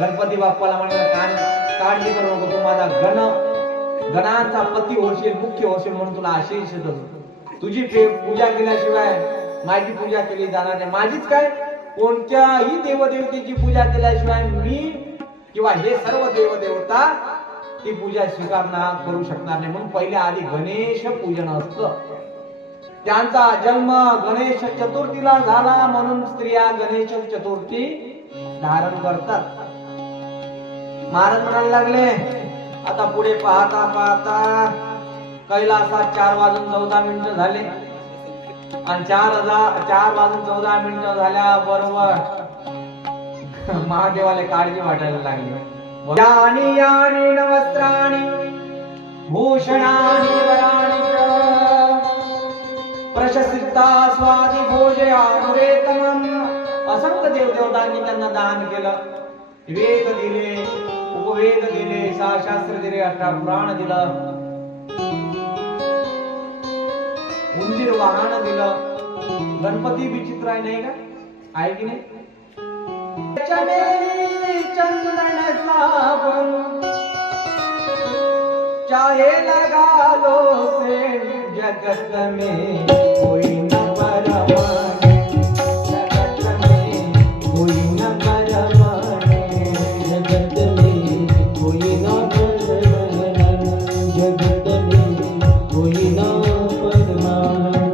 गणपती बाप्पाला म्हणाला काळजी करू नको, तू माझा गणांचा पती होशील, मुख्य होशील म्हणून तुला आशीष देतो. तुझी पूजा केल्याशिवाय माझी पूजा केली जाणार नाही. माझीच काय, कोणत्याही देवदेवतेची पूजा केल्याशिवाय मी किंवा हे सर्व देवदेवता ती पूजा स्वीकारणार करू शकणार नाही. म्हणून पहिले आधी गणेश पूजन असतं. त्यांचा जन्म गणेश चतुर्थीला झाला म्हणून स्त्रिया गणेश चतुर्थी धारण करतात. महाराज म्हणायला लागले, आता पुढे पाहता पाहता कैलासात 4:14 झाले आणि 4:14 झाल्या बरोबर महादेवाला काळजी वाटायला लागली. यानी यानी नवस्त्राणी भूषणानि वराणि प्रशस्ता स्वादी भोजयानुरेतमं. असंख्य देवदेवतांनी त्यांना दान केलं. वेद दिले, उपवेद दिले, 6 शास्त्र दिले, 18 पुराण दिलं, उंदीर वाहन दिलं. गणपती विचित्र आहे नाही का, आहे की नाही? चमेली चंदन साबन चाहे लगा लो से जगत में कोई न परमाने, जगत में कोई न परमाने, जगत में कोई न परमाने, जगत में कोई न परमाने.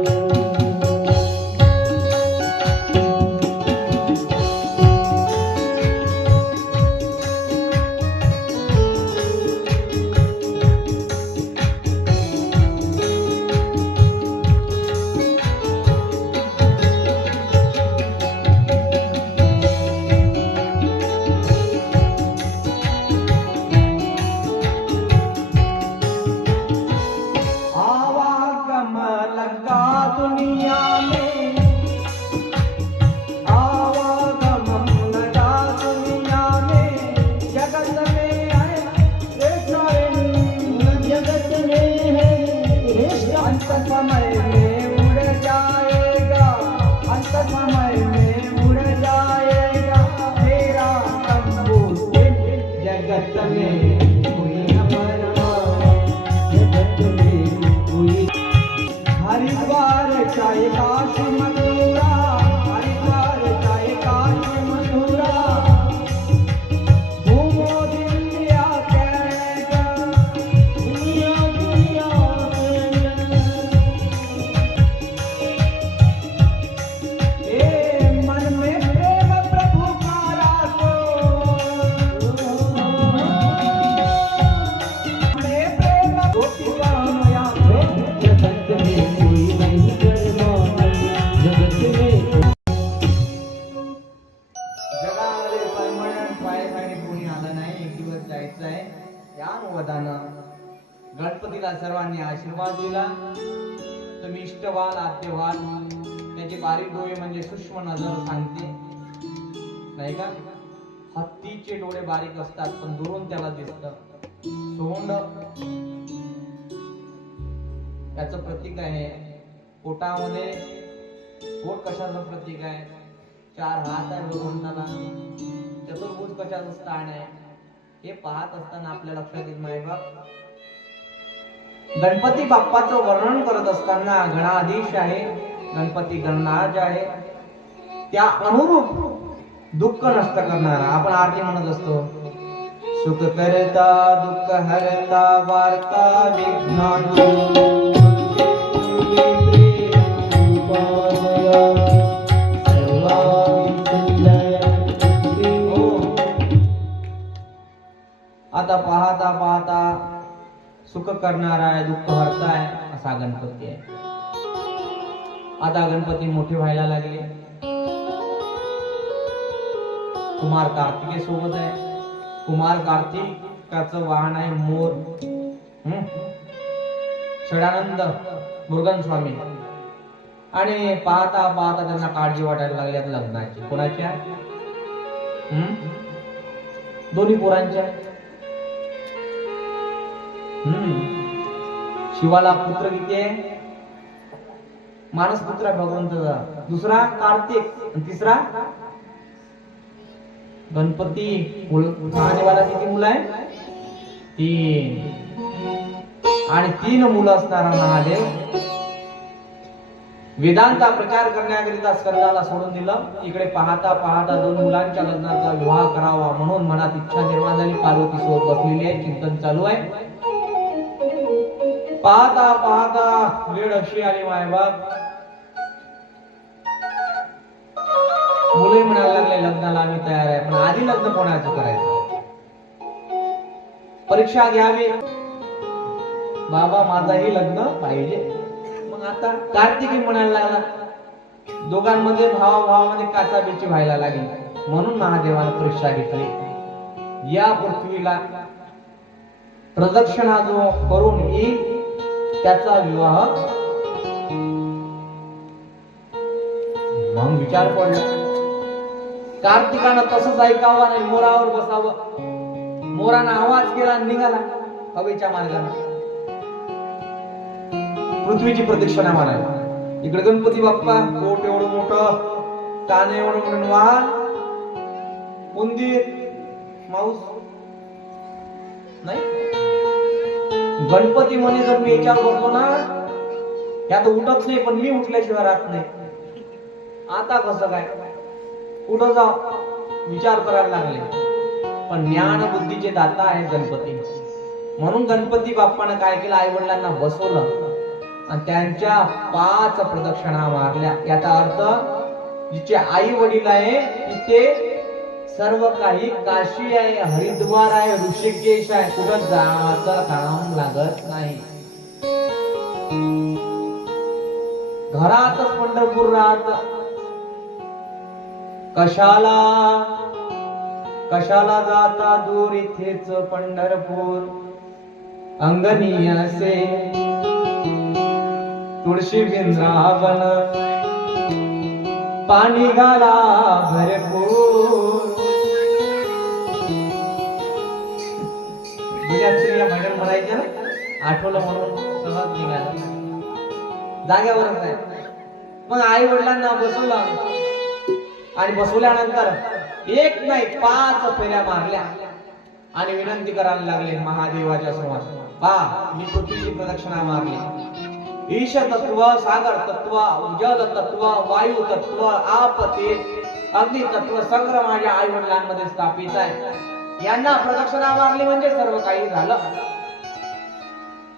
गणपतीला सर्वांनी आशीर्वाद दिला. तुम्ही इष्ट व्हाल, आद्य व्हाल. त्याची बारीक डोळे म्हणजे सूक्ष्म नजर सांगते नाही का. हत्तीचे डोळे बारीक असतात पण दुरून त्याला दिसतं. सोंड त्याचं प्रतीक आहे. पोटामध्ये पोट कशाचं प्रतीक आहे? 4 हात आहे भगवंताला. चतुर्भुज कशाचं स्थान आहे हे पाहत असताना आपल्या लक्षात येत नाही. गणपती बाप्पाचं वर्णन करत असताना गणाधीश आहे, गणपती गणराज आहे, त्या अनुरूप दुःख नष्ट करणारा. आपण आरती म्हणत असतो, सुख करता दुःख हरता वार्ता विघ्नाची. आता पाहता पाहता सुख करणारा आहे, दुःख हरताय असा गणपती आहे. आता गणपती मोठे व्हायला लागले. कुमार कार्तिके सोबत आहे. कुमार कार्तिकाचं वाहन आहे मोर. षडानंद मुरुगन स्वामी. आणि पाहता पाहता त्यांना काळजी वाटायला लागली आता लग्नाची. कोणाच्या? दोन्ही पोरांच्या. शिवाला पुत्र किती आहे? मानस पुत्र भगवंताचा. दुसरा कार्तिक आणि तिसरा गणपती महादेवाला किती मुलं आहे? 3. आणि 3 मुलं असणारा महादेव वेदांचा प्रचार करण्याकरिता स्वर्गाला सोडून दिलं. इकडे पाहता पाहता 2 मुलांच्या लग्नाचा विवाह करावा म्हणून मनात इच्छा निर्माण झाली. पार्वती सोबत बसलेली आहे, चिंतन चालू आहे. पाहता पाहता वेळ अशी आली मायबाप, मुले म्हणायला लागले लग्नाला आम्ही तयार आहे, पण आधी लग्न कोणाचं करायचं? परीक्षा घ्यावी. बाबा माझाही लग्न पाहिजे. मग आता कार्तिकी म्हणायला लागला. दोघांमध्ये भावाभावामध्ये काचाबीची व्हायला लागली. म्हणून महादेवाने परीक्षा घेतली. या पृथ्वीला प्रदक्षिणा जो करून येईल त्याचा विवाह. मग विचार पडला कार्तिकानं तसंच ऐकावं आणि मोरावर बसावं. मोरानं आवाज केला आणि निघाला हवेच्या मार्गाने पृथ्वीची प्रदक्षिणा मारायला. इकडे गणपती बाप्पा, पोट एवढं मोठं, कान एवढं मोठं, वाहन, उंदीर, माऊस नाही. गणपती म्हणे जर मी याच्यावर बसलो ना यात उठत नाही, पण मी उठल्याशिवाय राहत नाही. आता कसं काय, कुठं जाऊ विचार करायला लागले. पण ज्ञान बुद्धीचे दाता आहे गणपती. म्हणून गणपती बाप्पानं काय केलं, आई वडिलांना बसवलं आणि त्यांच्या 5 प्रदक्षिणा मारल्या. याचा अर्थ जिचे आई वडील आहे तिथे सर्व काही काशी आहे, हरिद्वार आहे, ऋषिकेश आहे, कुठं जायचं काम लागत नाही. घरातच पंढरपूर राहत. कशाला जाता दूर, इथेच पंढरपूर. अंगणी असे तुळशी वृंदावन, पाणी घाला भरपूर. स्त्रिया मैडम म्हणायच्या ना, आठवलं म्हणून सहज निघाला, जाग्यावरच आहे. मग आई वडिलांना बसवलं आणि बसवल्यानंतर 1 नाही 5 फेऱ्या मारल्या आणि विनंती करायला लागले महादेवाच्या समोर, पहा मी पृथ्वीची प्रदक्षिणा मारली. ईश तत्व, सागर तत्व, जल तत्व, वायू तत्व, आप तेज, अग्नि तत्व सगळं माझ्या आई वडिलांमध्ये स्थापित आहे. यांना प्रदक्षिणा मारली म्हणजे सर्व काही झालं.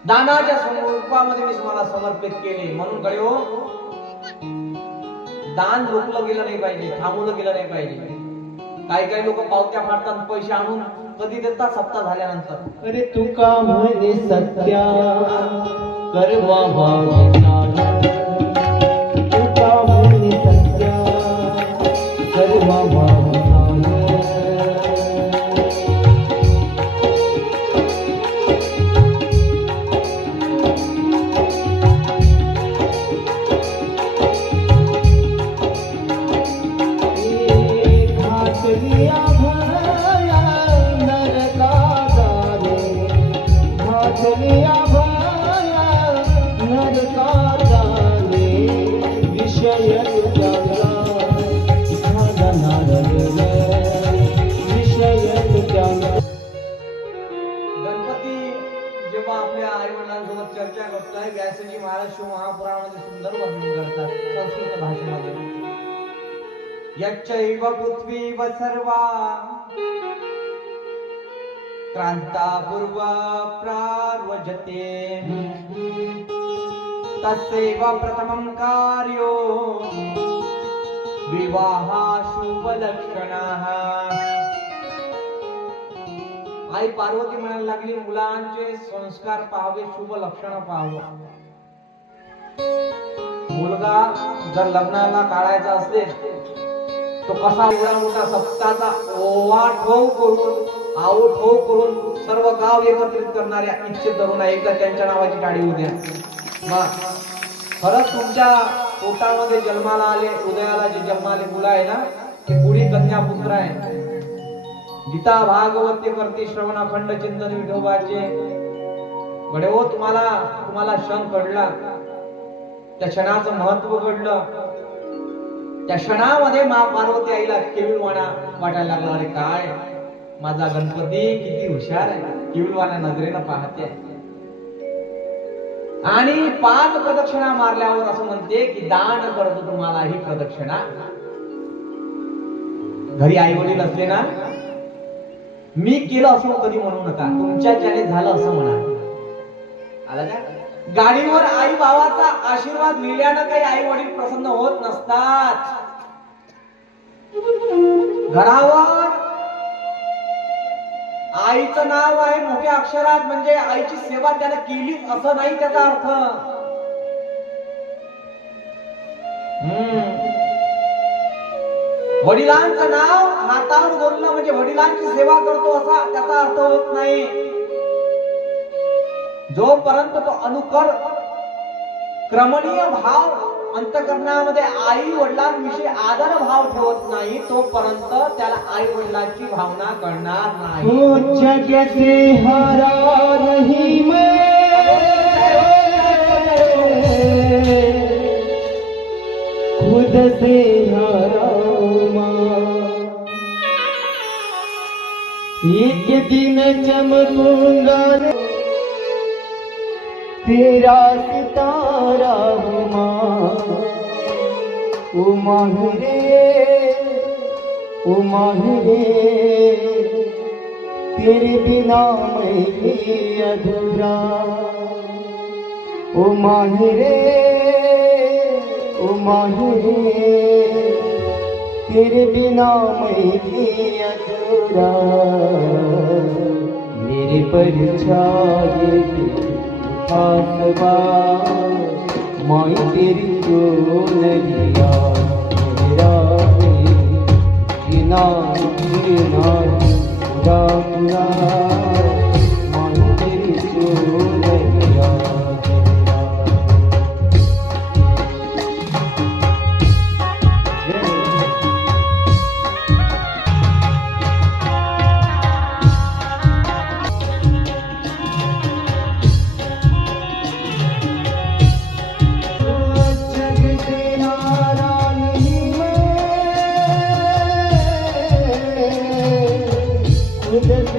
दानाच्या स्वरूपामध्ये मी तुम्हाला समर्पित केले. म्हणून कडे हो, दान रोखलं गेलं नाही पाहिजे, थांबवलं गेलं नाही पाहिजे. काही लोक पावत्या फाडतात, पैसे आणून कधी देतात, सप्ताह झाल्यानंतर. अरे तुका म्हणे सत्या करवा भाविसान, तुका म्हणे सत्या करवा भाविसान. चर्चा करतोय. व्यासजी महाराज शिव महापुराणामध्ये सुंदर वर्णन करतात संस्कृत भाषेमध्ये. यच्चैव पृथ्वी व सर्वा क्रांता पूर्व प्रार्वजते, तस्यैव प्रथमं कार्यो विवाहा शुभ लक्षणाः. आई पार्वती म्हणायला लागली, मुलांचे संस्कार पाहावे, शुभ लक्षण पाहावं. मुलगा जर लग्नाला काढायचा असेल तो कसा एवढा मोठा सप्ताचा ओवा ठोव करून, आऊ ठोव करून सर्व गाव एकत्रित करणाऱ्या इच्छित तरुण एकदा त्यांच्या नावाची टाळी होऊ द्या. मग खरंच तुमच्या पोटामध्ये जन्माला आले, उदयाला जे जन्माले मुलं आहे ना, ते पुढी कन्या पुत्र आहे. गीता भागवत करते श्रवण अखंड चिंतन विठोबाचे. गडे हो, तुम्हाला क्षण कळला, त्या क्षणाचं महत्व कळलं, त्या क्षणामध्ये मा पार्वती आईला केविलवाणा वाटायला लागला, अरे काय माझा गणपती किती हुशार आहे, केविलवाणा नजरेनं पाहते. आणि 5 प्रदक्षिणा मारल्यावर असं म्हणते की दान करतो तुम्हाला ही प्रदक्षिणा. घरी आई वडील असले ना, मी केलं असं कधी म्हणू नका, तुमच्याच्याने झालं असं म्हणा. आला का? गाडीवर आई बाबाचा आशीर्वाद लिहिल्यानं काही आई वडील प्रसन्न होत नसतात. घरावर आईचं नाव आहे मोठ्या अक्षरात, म्हणजे आईची सेवा त्याने केली असं नाही त्याचा अर्थ. वडिलांचं नाव हातावर बोलणं म्हणजे वडिलांची सेवा करतो असा त्याचा अर्थ होत नाही. जोपर्यंत तो अनुकर क्रमणीय भाव अंतःकरणामध्ये आई वडिलांविषयी आदर भाव ठेवत नाही, तोपर्यंत त्याला आई वडिलांची भावना कळणार नाही. हो जग से हारा नहीं मैं, खुद से हारा मां. एक दिन चमकूंगा तेरा सितारा हूँ माँ. ओ माहिरे, ओ माहिरे, तेरे बिना मैं भी अधूरा. ओ माहिरे, ओ माहिरे, तेरे बिना मैं भी अधूरा. मेरे परछाए आसवा माई तेरी जो नदिया मेरा गिना गिना खुदा खुदा माई तेरी जो नदिया खुद से